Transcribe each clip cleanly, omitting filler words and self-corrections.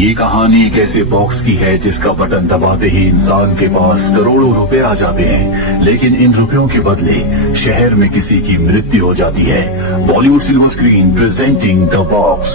ये कहानी एक ऐसे बॉक्स की है जिसका बटन दबाते ही इंसान के पास करोड़ों रुपए आ जाते हैं, लेकिन इन रुपयों के बदले शहर में किसी की मृत्यु हो जाती है। Bollywood silver screen presenting the box.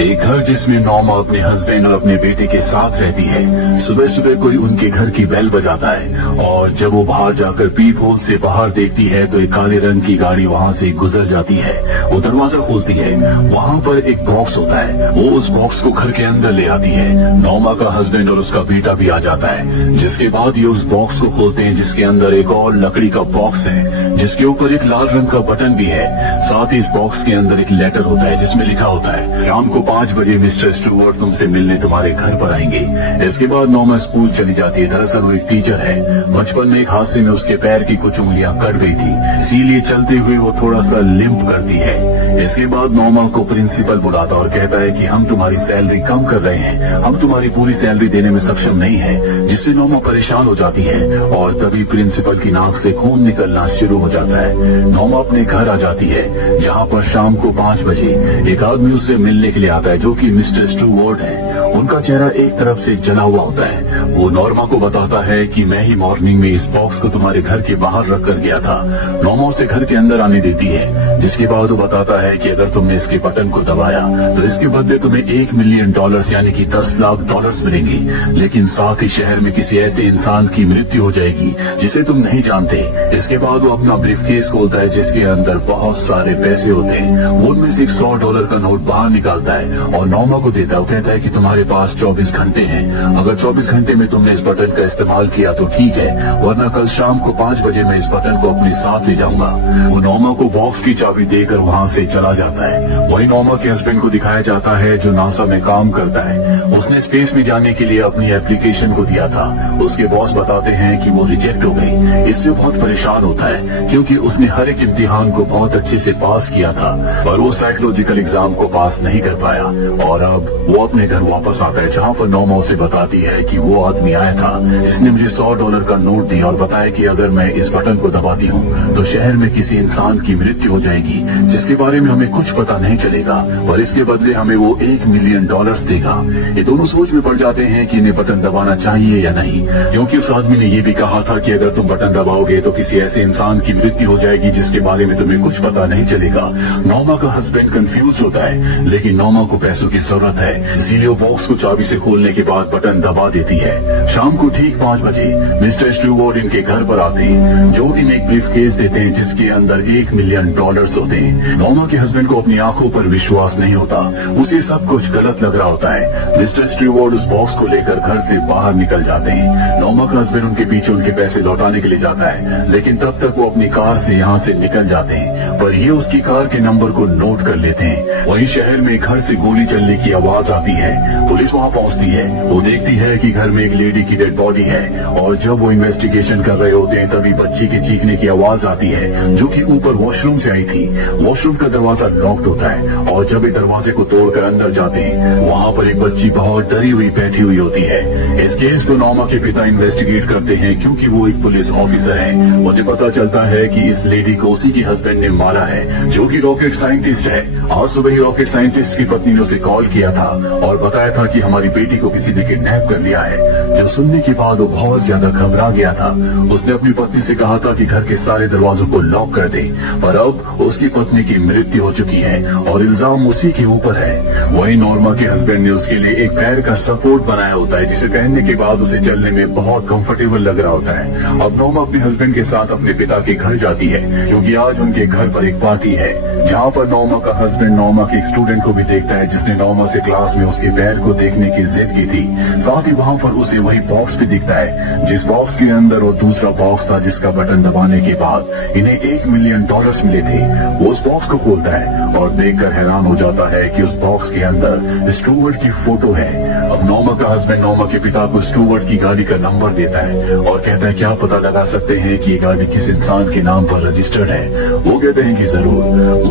एक घर जिसमें नॉमा अपने हस्बैंड और अपने बेटे के साथ रहती है। सुबह सुबह कोई उनके घर की बेल बजाता है और जब वो बाहर जाकर पीप होल से बाहर देखती है तो एक काले रंग की गाड़ी वहाँ से गुजर जाती है। वो दरवाजा खोलती है, वहाँ पर एक बॉक्स होता है। वो उस बॉक्स को घर के अंदर ले आती है। नॉमा का हस्बैंड और उसका बेटा भी आ जाता है, जिसके बाद ये उस बॉक्स को खोलते हैं जिसके अंदर एक और लकड़ी का बॉक्स है जिसके ऊपर एक लाल रंग का बटन भी है। साथ ही इस बॉक्स के अंदर एक लेटर होता है जिसमें लिखा होता है, शाम को 5 बजे मिस्टर स्टुअर्ट तुमसे मिलने तुम्हारे घर पर आएंगे। इसके बाद नॉमा स्कूल चली जाती है। दरअसल वो एक टीचर है। बचपन में एक हादसे में उसके पैर की कुछ उंगलियां कट गई थी, इसीलिए चलते हुए वो थोड़ा सा लिम्प करती है। इसके बाद नॉमा को प्रिंसिपल बुलाता और कहता है कि हम तुम्हारी सैलरी कम कर रहे हैं, हम तुम्हारी पूरी सैलरी देने में सक्षम नहीं है, जिससे नॉमा परेशान हो जाती है और तभी प्रिंसिपल की नाक से खून निकलना शुरू हो जाता है। नॉमा अपने घर आ जाती है, जहाँ पर शाम को 5 बजे एक आदमी उससे मिलने के लिए आता है जो कि मिस्टर स्टुअर्ट है। उनका चेहरा एक तरफ से जला हुआ होता है। वो नॉर्मा को बताता है कि मैं ही मॉर्निंग में इस बॉक्स को तुम्हारे घर के बाहर रख कर गया था। नॉर्मा उसे घर के अंदर आने देती है, जिसके बाद वो बताता है कि अगर तुमने इसके बटन को दबाया तो इसके बदले तुम्हें $1 मिलियन यानी कि $10 लाख मिलेंगे, लेकिन साथ ही शहर में किसी ऐसे इंसान की मृत्यु हो जाएगी जिसे तुम नहीं जानते। इसके बाद वो अपना ब्रीफकेस खोलता है जिसके अंदर बहुत सारे पैसे होते हैं। वो उनमें से एक $100 का नोट बाहर निकालता है और नॉर्मा को देता है। वो कहता है कि तुम्हारे पास 24 घंटे हैं, अगर 24 घंटे में तुमने इस बटन का इस्तेमाल किया तो ठीक है, वरना कल शाम को 5 बजे मैं इस बटन को अपने साथ ले जाऊंगा। वो नॉर्मा को बॉक्स की चाबी देकर वहाँ से चला जाता है। वही नॉर्मा के हस्बैंड को दिखाया जाता है जो नासा में काम करता है। उसने स्पेस में जाने के लिए अपनी एप्लीकेशन को दिया था। उसके बॉस बताते हैं कि वो रिजेक्ट हो गई। इससे बहुत परेशान होता है क्योंकि उसने हर एक इम्तिहान को बहुत अच्छे से पास किया था, पर वो साइकोलॉजिकल एग्जाम को पास नहीं कर पाया और अब वो अपने घर वापस आता है, जहाँ पर नॉर्मा उसे बताती है कि वो आदमी आया था जिसने मुझे $100 का नोट दिया और बताया कि अगर मैं इस बटन को दबाती हूँ तो शहर में किसी इंसान की मृत्यु हो जाएगी, जिसके बारे में हमें कुछ पता नहीं चलेगा, और इसके बदले हमें वो $1 मिलियन देगा। ये दोनों सोच में पड़ जाते हैं कि इन्हें बटन दबाना चाहिए या नहीं, क्योंकि उस आदमी ने ये भी कहा था कि अगर तुम बटन दबाओगे तो किसी ऐसे इंसान की मृत्यु हो जाएगी जिसके बारे में तुम्हें कुछ पता नहीं चलेगा। नॉर्मा का हस्बैंड कंफ्यूज होता है, लेकिन नॉर्मा को पैसों की जरूरत है, इसीलिए वो बॉक्स को चाबी से खोलने के बाद बटन दबा देती है। शाम को ठीक 5 बजे मिस्टर स्टुअर्ट इनके घर पर आते हैं, जो इन्हें एक ब्रीफकेस देते हैं जिसके अंदर $1 मिलियन होते हैं। नॉर्मा के हस्बैंड को अपनी आंखों पर विश्वास नहीं होता, उसे सब कुछ गलत लग रहा होता है। मिस्टर स्टुअर्ट उस बॉक्स को लेकर घर से बाहर निकल जाते हैं। नॉर्मा का हस्बैंड उनके पीछे उनके पैसे लौटाने के लिए जाता है, लेकिन तब तक वो अपनी कार से यहाँ से निकल जाते हैं, पर ये उसकी कार के नंबर को नोट कर लेते हैं। वहीं शहर में घर से गोली चलने की आवाज आती है। पुलिस वहाँ पहुँचती है। वो देखती है कि घर में एक लेडी की डेड बॉडी है, और जब वो इन्वेस्टिगेशन कर रहे होते हैं तभी बच्ची के चीखने की आवाज आती है जो कि ऊपर वॉशरूम से आई थी। वॉशरूम का दरवाजा लॉक्ड होता है और जब ये दरवाजे को तोड़कर अंदर जाते हैं वहाँ पर एक बच्ची बहुत डरी हुई बैठी हुई होती है। इस केस को नॉर्मा के पिता इन्वेस्टिगेट करते हैं क्योंकि वो एक पुलिस ऑफिसर है। उन्हें पता चलता है कि इस लेडी को उसी के हस्बैंड ने मारा है जो कि रॉकेट साइंटिस्ट है। आज सुबह ही रॉकेट साइंटिस्ट की पत्नी ने उसे कॉल किया था और बताया था कि हमारी बेटी को किसी ने किडनैप कर लिया है। जो सुनने के बाद वो बहुत ज्यादा घबरा गया था। उसने अपनी पत्नी से कहा था कि घर के सारे दरवाजों को लॉक कर दे, पर अब उसकी पत्नी की मृत्यु हो चुकी है और इल्जाम उसी के ऊपर है। वहीं नॉर्मा के हस्बैंड ने उसके लिए एक पैर का सपोर्ट बनाया होता है जिसे पहनने के बाद उसे चलने में बहुत कंफर्टेबल लग रहा होता है। अब नॉर्मा अपने हस्बैंड के साथ अपने पिता के घर जाती है क्योंकि आज उनके घर पर एक पार्टी है, जहाँ पर नॉर्मा का हस्बैंड नॉर्मा के एक स्टूडेंट को भी देखता है जिसने नॉर्मा से क्लास में उसके पैर को देखने की जिद की थी। साथ ही वहाँ पर उसे वही बॉक्स भी दिखता है जिस बॉक्स के अंदर वो दूसरा बॉक्स था जिसका बटन दबाने के बाद इन्हें $1 मिलियन मिले थे। वो उस बॉक्स को खोलता है और देखकर हैरान हो जाता है कि उस बॉक्स के अंदर स्टुअर्ट की फोटो है। अब नॉर्मा का हस्बैंड नॉर्मा के पिता को स्टुअर्ट की गाड़ी का नंबर देता है और कहता है क्या पता लगा सकते हैं कि ये गाड़ी किस इंसान के नाम पर रजिस्टर्ड है। वो कहते हैं कि जरूर।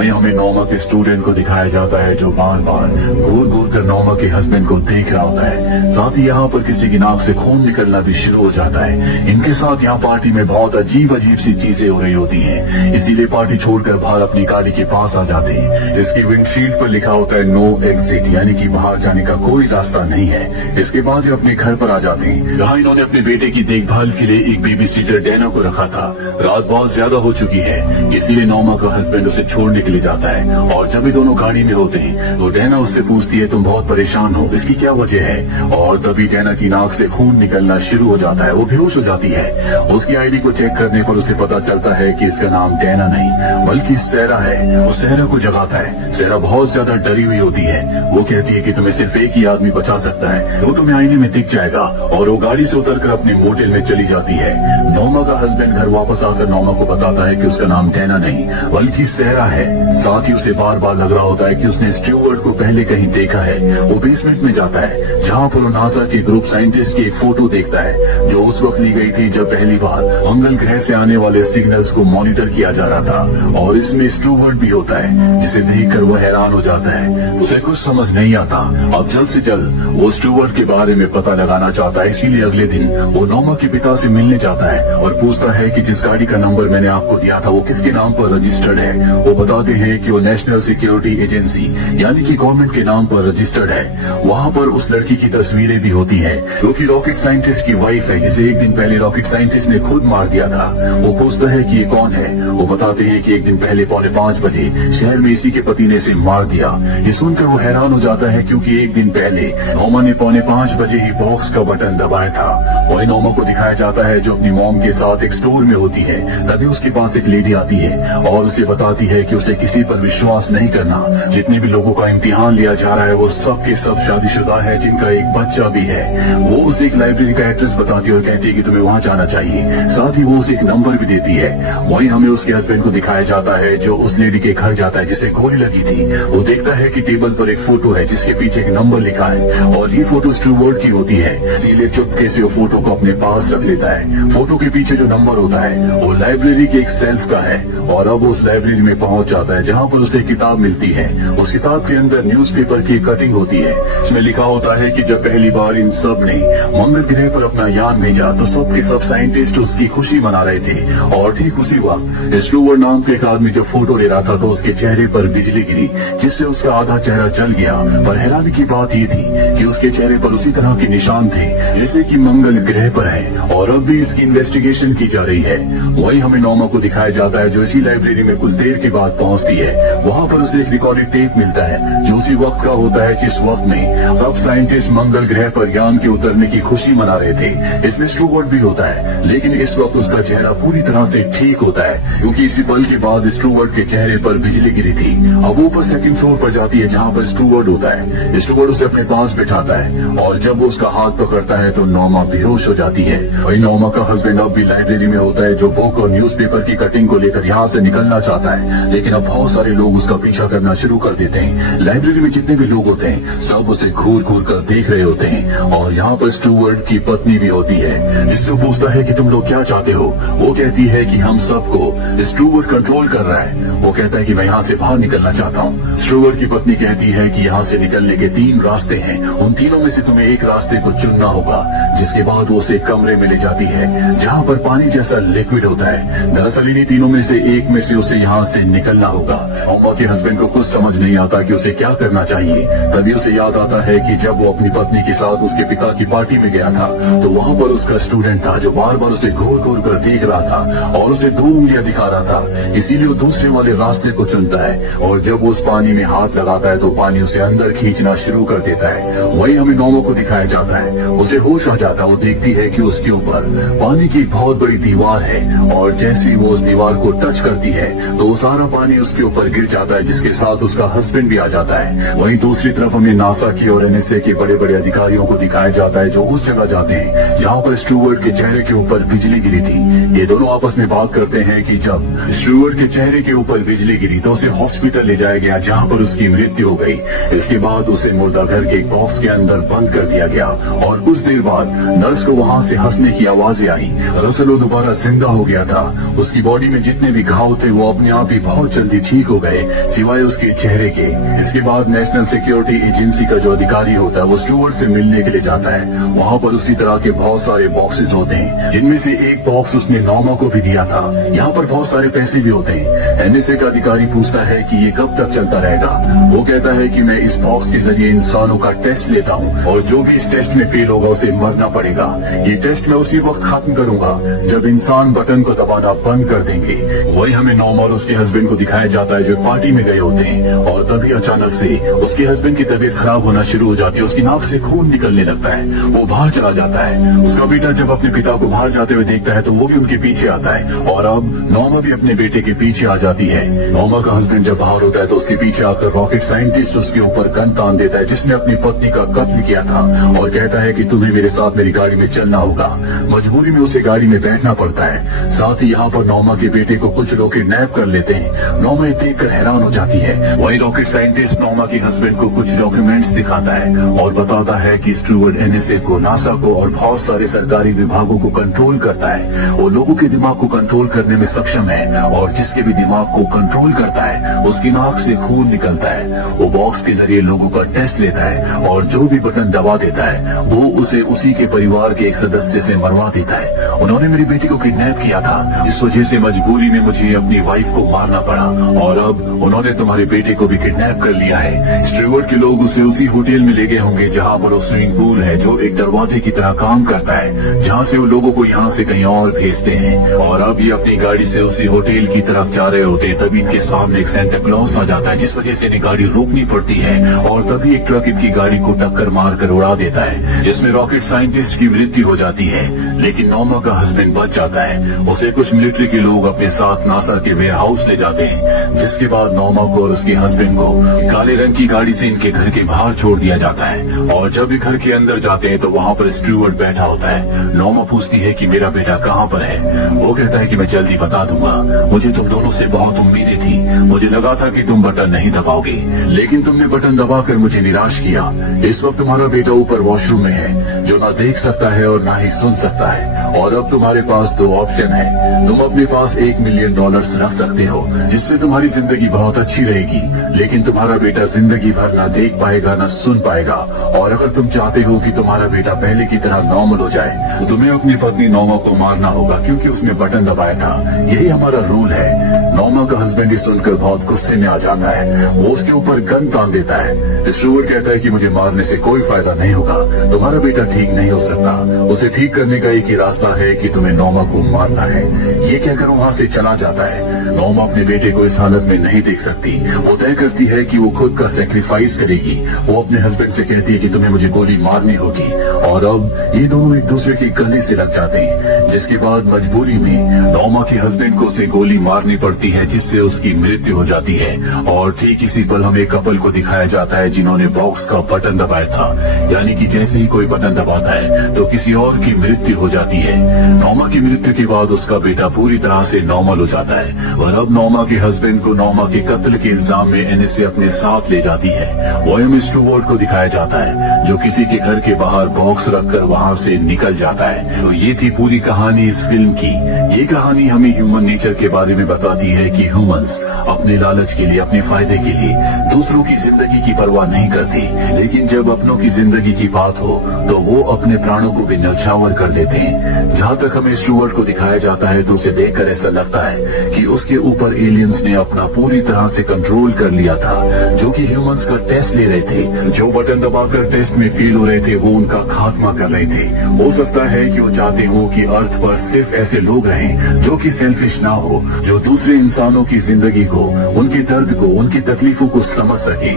वहीं हमें नोमा के स्टूडेंट को दिखाया जाता है जो बार बार घूर घूर कर नोमा के हस्बैंड को देख रहा होता है। साथ ही यहाँ पर किसी की नाक से खून निकलना भी शुरू हो जाता है। इनके साथ यहाँ पार्टी में बहुत अजीब अजीब सी चीजें हो रही होती हैं, इसीलिए पार्टी छोड़कर बाहर अपनी गाड़ी के पास आ जाते हैं, जिसकी विंडशील्ड पर लिखा होता है नो एग्जिट, यानी कि बाहर जाने का कोई रास्ता नहीं है। इसके बाद ये अपने घर पर आ जाते हैं, जहाँ इन्होंने अपने बेटे की देखभाल के लिए एक बेबी सीटर डैना को रखा था। रात बहुत ज्यादा हो चुकी है, इसीलिए नोमा का हस्बैंड उसे छोड़ने के लिए जाता है। और जब भी दोनों गाड़ी में होते हैं तो डैना उससे पूछती है तुम बहुत परेशान हो, इसकी क्या वजह है? और तभी डैना की नाक से खून निकलना शुरू हो जाता है, वो बेहोश हो जाती है। उसकी आईडी को चेक करने पर उसे पता चलता है कि इसका नाम डैना नहीं बल्कि सहरा है। वो सहरा को जगाता है। सहरा बहुत ज्यादा डरी हुई होती है। वो कहती है कि तुम्हें सिर्फ एक ही आदमी बचा सकता है, वो तुम्हें आईने में दिख जाएगा। और वो गाड़ी से उतरकर अपने मोटेल में चली जाती है। नोमा का हस्बैंड घर वापस आकर नोमा को बताता है कि उसका नाम डैना नहीं बल्कि सहरा है। साथ ही उसे बार बार लग रहा होता है कि उसने स्टीवर्ड को पहले कहीं देखा है। वो बेसमेंट में जाता है, जहाँ पर वो नासा के ग्रुप साइंटिस्ट की एक फोटो देखता है जो उस वक्त ली गई थी जब पहली बार मंगल ग्रह से आने वाले सिग्नल्स को मॉनिटर किया जा रहा था। और इसमें स्टीवर्ड भी होता है, जिसे देखकर वो हैरान हो जाता है। उसे कुछ समझ नहीं आता। अब जल्द से जल्द वो स्टीवर्ड के बारे में पता लगाना चाहता है, इसीलिए अगले दिन वो नोमा के पिता से मिलने जाता है और पूछता है कि जिस गाड़ी का नंबर मैंने आपको दिया था वो किसके नाम पर रजिस्टर्ड है। वो बताते हैं कि वो नेशनल सिक्योरिटी एजेंसी यानी कि गवर्नमेंट के नाम पर रजिस्टर्ड है। वहाँ पर उस लड़की की तस्वीरें भी होती है जो कि रॉकेट साइंटिस्ट की वाइफ है, जिसे एक दिन पहले रॉकेट साइंटिस्ट ने खुद मार दिया था। वो पूछता है कि ये कौन है। वो बताते हैं कि एक दिन पहले 4:45 बजे शहर में इसी के पति ने इसे मार दिया। ये सुनकर वो हैरान हो जाता है क्योंकि एक दिन पहले नोमा ने 4:45 बजे ही बॉक्स का बटन दबाया था। वही नोमा को दिखाया जाता है जो अपनी मॉम के साथ एक स्टोर में होती है। तभी उसके पास एक लेडी आती है और उसे बताती है कि उसे किसी पर विश्वास नहीं करना। जितने भी लोगों का इम्तिहान लिया जा रहा है वो सब के सब शादीशुदा है जिनका एक बच्चा भी है। वो उसे एक लाइब्रेरी का एड्रेस बताती है और कहती है कि तुम्हें वहाँ जाना चाहिए। साथ ही वो उसे एक नंबर भी देती है। वही हमें उसके हस्बैंड को दिखाया जाता है जो उस लेडी के घर जाता है जिसे गोली लगी थी। वो देखता है कि टेबल पर एक फोटो है जिसके पीछे एक नंबर लिखा है और ये फोटो स्टीवर्ड की होती है, इसीलिए चुपके से वो फोटो को अपने पास रख लेता है। फोटो के पीछे जो नंबर होता है वो लाइब्रेरी के एक सेल्फ का है। और अब उस लाइब्रेरी में पहुंच जाता है जहाँ पर उसे किताब मिलती है। उस किताब के अंदर न्यूज़पेपर की कटिंग होती है। इसमें लिखा होता है कि जब पहली बार इन सब ने मंगल ग्रह पर अपना यान भेजा तो सब के सब साइंटिस्ट उसकी खुशी मना रहे थे। और ठीक उसी वक्त स्टीवर्ड नाम के एक आदमी जब फोटो ले रहा था तो उसके चेहरे पर बिजली गिरी जिससे उसका आधा चेहरा जल गया। पर हैरानी की बात ये थी कि उसके चेहरे पर उसी तरह के निशान थे जैसे कि मंगल ग्रह पर है और अब भी इसकी इन्वेस्टिगेशन की जा रही है। वही हमें नोमा को दिखाया जाता है जो इसी लाइब्रेरी में कुछ देर के बाद पहुंचती है। वहाँ पर उसे एक रिकॉर्डेड टेप मिलता है जो उसी वक्त का होता है जिस वक्त में सब साइंटिस्ट मंगल ग्रह पर यान के उतरने की खुशी मना रहे थे। इसमें स्टीवर्ड भी होता है, लेकिन इस वक्त उसका चेहरा पूरी तरह से ठीक होता है क्योंकि इसी पल के बाद स्टीवर्ड के चेहरे पर बिजली गिरी थी। अब वो ऊपर सेकंड फ्लोर पर जाती है जहाँ पर स्टीवर्ड होता है। स्टीवर्ड उसे अपने पास बिठाता है और जब वो उसका हाथ पकड़ता है तो नोमा बेहोश हो जाती है। वही नोमा का हस्बैंड अब भी लाइब्रेरी में होता है जो बुक और न्यूज़पेपर की कटिंग को लेकर यहाँ से निकलना चाहता है, लेकिन अब बहुत सारे लोग उसका पीछा करना शुरू कर देते हैं। लाइब्रेरी में जितने भी लोग होते हैं सब उसे घूर घूर कर देख रहे होते हैं। और यहाँ पर स्टीवर्ड की पत्नी भी होती है जिससे पूछता है कि तुम लोग क्या चाहते हो। वो कहती है कि हम सबको स्टीवर्ड कंट्रोल कर रहा है। वो कहता है कि मैं यहाँ से बाहर निकलना चाहता हूँ। स्टीवर्ड की पत्नी कहती है कि यहाँ से निकलने के 3 रास्ते हैं, उन तीनों में से तुम्हें एक रास्ते को चुनना होगा। जिसके बाद वो उसे कमरे में ले जाती है जहाँ पर पानी जैसा लिक्विड होता है। दरअसल इन्हीं तीनों में से एक में से उसे यहाँ से निकलना होगा। नोमा के हस्बैंड को कुछ समझ नहीं आता कि उसे क्या करना चाहिए। तभी उसे याद आता है कि जब वो अपनी पत्नी के साथ उसके पिता की पार्टी में गया था तो वहाँ पर उसका स्टूडेंट था जो बार बार उसे घूर घूर कर देख रहा था और उसे 2 उंगलियां दिखा रहा था। इसीलिए वो दूसरे वाले रास्ते को चुनता है और जब वो उस पानी में हाथ लगाता है तो पानी उसे अंदर खींचना शुरू कर देता है। वही हमें नोमा को दिखाया जाता है। उसे होश आ जाता है। वो देखती है कि उसके ऊपर पानी की बहुत बड़ी दीवार है और जैसे ही वो उस दीवार को टच करती है तो वो सारा पानी उसके ऊपर गिर जाता है जिसके साथ उसका हस्बैंड भी आ जाता है। वहीं दूसरी तरफ हमें नासा की और एनएसए के बड़े बड़े अधिकारियों को दिखाया जाता है जो उस जगह जाते हैं जहाँ पर स्टीवर्ड के चेहरे के ऊपर बिजली गिरी थी। ये दोनों आपस में बात करते हैं कि जब स्टीवर्ड के चेहरे के ऊपर बिजली गिरी तो उसे हॉस्पिटल ले जाया गया जहाँ पर उसकी मृत्यु हो गई। इसके बाद उसे मुर्दा घर के एक बॉक्स के अंदर बंद कर दिया गया और कुछ देर बाद नर्स को वहाँ से हंसने की आवाजें आई। दरअसल वो दोबारा जिंदा हो गया था। उसकी बॉडी में जितने भी घाव थे वो अपने आप ही बहुत जल्दी जल्दी ठीक हो गए सिवाय उसके चेहरे के। इसके बाद नेशनल सिक्योरिटी एजेंसी का जो अधिकारी होता है वो स्टुअर्ट से मिलने के लिए जाता है। वहाँ पर उसी तरह के बहुत सारे बॉक्सेस होते हैं, जिनमें से एक बॉक्स उसने नॉर्मा को भी दिया था। यहाँ पर बहुत सारे पैसे भी होते हैं। एनएसए का अधिकारी पूछता है कि ये कब तक चलता रहेगा। वो कहता है कि मैं इस बॉक्स के जरिए इंसानों का टेस्ट लेता हूँ और जो भी इस टेस्ट में फेल होगा उसे मरना पड़ेगा। ये टेस्ट मैं उसी वक्त खत्म करूंगा जब इंसान बटन को दबाना बंद कर देंगे। वही हमें नॉर्मा और उसके हस्बैंड को दिखाया जाता है जो पार्टी में गए होते हैं और तभी अचानक से उसके हस्बैंड की तबीयत खराब होना शुरू हो जाती है। उसकी नाक से खून निकलने लगता है, वो बाहर चला जाता है। उसका बेटा जब अपने पिता को बाहर जाते हुए देखता है तो वो भी उनके पीछे आता है और अब नॉर्मा भी अपने बेटे के पीछे आ जाती है। नॉर्मा का हस्बैंड जब बाहर होता है तो उसके पीछे आकर रॉकेट साइंटिस्ट उसके ऊपर गन तान देता है जिसने अपनी पत्नी का कत्ल किया था और कहता है कि तुम्हें मेरे साथ मेरी गाड़ी में चलना होगा। मजबूरी में उसे गाड़ी में बैठना पड़ता है। साथ ही यहाँ पर नॉर्मा के बेटे को कुछ लोग किडनैप कर लेते हैं। नॉर्मा ये देखकर हैरान हो जाती है। वही रॉकेट साइंटिस्ट नॉर्मा के हस्बैंड को कुछ डॉक्यूमेंट्स दिखाता है और बताता है कि स्टुअर्ट एनएसए को, नासा को और बहुत सारे सरकारी विभागों को कंट्रोल करता है। वो लोगों के दिमाग को कंट्रोल करने में सक्षम है और जिसके भी दिमाग को कंट्रोल करता है उसकी नाक से खून निकलता है। वो बॉक्स के जरिए लोगों का टेस्ट लेता है और जो भी बटन दबा देता है वो उसे उसी के परिवार के एक सदस्य से मरवा देता है। उन्होंने मेरी बेटी को किडनैप किया था, इस वजह से मजबूरी में मुझे अपनी वाइफ को मारना पड़ा और अब उन्होंने तुम्हारे बेटे को भी किडनैप कर लिया है। स्टुअर्ट के लोग उसे उसी होटल में ले गए होंगे जहाँ पर वो स्विमिंग पूल है जो एक दरवाजे की तरह काम करता है, जहाँ से वो लोगों को यहाँ से कहीं और भेजते हैं। और अब ये अपनी गाड़ी से उसी होटल की तरफ जा रहे होते तभी इनके सामने एक सेंटा क्लॉज आ जाता है जिस वजह से इन्हें गाड़ी रोकनी पड़ती है और तभी एक ट्रक इनकी गाड़ी को टक्कर मारकर उड़ा देता है जिसमें रॉकेट साइंटिस्ट की मृत्यु हो जाती है। लेकिन नॉर्मा का हस्बैंड बच जाता है। उसे कुछ मिलिट्री के लोग अपने साथ नासा के वेयर हाउस ले जाते हैं, जिसके बाद नॉर्मा को और उसके हस्बैंड को काले रंग की गाड़ी से इनके घर के बाहर छोड़ दिया जाता है। और जब ये घर के अंदर जाते हैं तो वहाँ पर स्टुअर्ट बैठा होता है। नॉर्मा पूछती है कि मेरा बेटा कहाँ पर है। वो कहता है कि मैं जल्दी बता दूंगा, मुझे तुम दोनों से बहुत उम्मीदें थी। मुझे लगा था कि तुम बटन नहीं दबाओगे, लेकिन तुमने बटन दबाकर मुझे निराश किया। इस वक्त तुम्हारा बेटा ऊपर वॉशरूम में है जो ना देख सकता है और ना ही सुन सकता है। और अब तुम्हारे पास दो ऑप्शन है। तुम अपने पास $1 मिलियन रख सकते हो जिससे तुम्हारी जिंदगी बहुत अच्छी रहेगी, लेकिन तुम्हारा बेटा जिंदगी भर ना देख पाएगा ना सुन पाएगा। और अगर तुम चाहते हो कि तुम्हारा बेटा पहले की तरह नॉर्मल हो जाए तो तुम्हें अपनी पत्नी नॉर्मा को मारना होगा क्योंकि उसने बटन दबाया था। यही हमारा रूल है। नॉर्मा का हस्बैंड सुनकर बहुत गुस्से में आ जाता है। वो उसके ऊपर गन तान देता है। स्टुअर्ट कहता है कि मुझे मारने से कोई फायदा नहीं होगा, तुम्हारा बेटा ठीक नहीं हो सकता। उसे ठीक करने का एक ही रास्ता है कि तुम्हें नॉर्मा को मारना है। ये कहकर वहाँ से चला जाता है। नॉर्मा अपने बेटे को इस हालत में नहीं देख सकती। वो तय करती है कि वो खुद का सेक्रीफाइस करेगी। वो अपने हस्बैंड से कहती है कि तुम्हें मुझे गोली मारनी होगी। और अब ये दोनों एक दूसरे के गले से लग जाते हैं, जिसके बाद मजबूरी में नॉर्मा के हस्बैंड को उसे गोली मारनी पड़ती है जिससे उसकी मृत्यु हो जाती है। और ठीक इसी पल हमें कपल को दिखाया जाता है जिन्होंने बॉक्स का बटन दबाया था। यानी कि जैसे ही कोई बटन दबाता है तो किसी और की मृत्यु हो जाती है। नॉर्मा की मृत्यु के बाद उसका बेटा पूरी तरह से नॉर्मल हो जाता है और अब नॉर्मा के हस्बैंड को नॉर्मा के कत्ल के इल्जाम में एनएसए अपने साथ ले जाती है। वॉयम स्टुअर्ट को दिखाया जाता है जो किसी के घर के बाहर बॉक्स रखकर वहाँ से निकल जाता है। तो ये थी पूरी कहानी इस फिल्म की। ये कहानी हमें ह्यूमन नेचर के बारे में बताती है कि ह्यूमंस अपने लालच के लिए, अपने फायदे के लिए दूसरों की जिंदगी की परवाह नहीं करती, लेकिन जब अपनों की जिंदगी की बात हो तो वो अपने प्राणों को भी न्यौछावर कर देते हैं। जहाँ तक हमें स्टुअर्ट को दिखाया जाता है तो उसे देखकर ऐसा लगता है कि उसके ऊपर एलियंस ने अपना पूरी तरह से कंट्रोल कर लिया था, जो कि ह्यूमंस का टेस्ट ले रहे थे। जो बटन दबाकर टेस्ट में फेल हो रहे थे वो उनका खात्मा कर रहे थे। हो सकता है कि वो चाहते हो कि अर्थ पर सिर्फ ऐसे लोग रहें जो कि सेल्फिश ना हो, जो दूसरे इंसानों की जिंदगी को, उनके दर्द को, उनकी तकलीफों को समझ सके।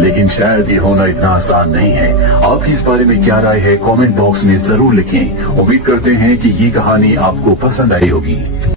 लेकिन शायद ये होना इतना आसान नहीं है। आपकी इस बारे में क्या राय है कमेंट बॉक्स में जरूर लिखें। उम्मीद करते हैं कि ये कहानी आपको पसंद आई होगी।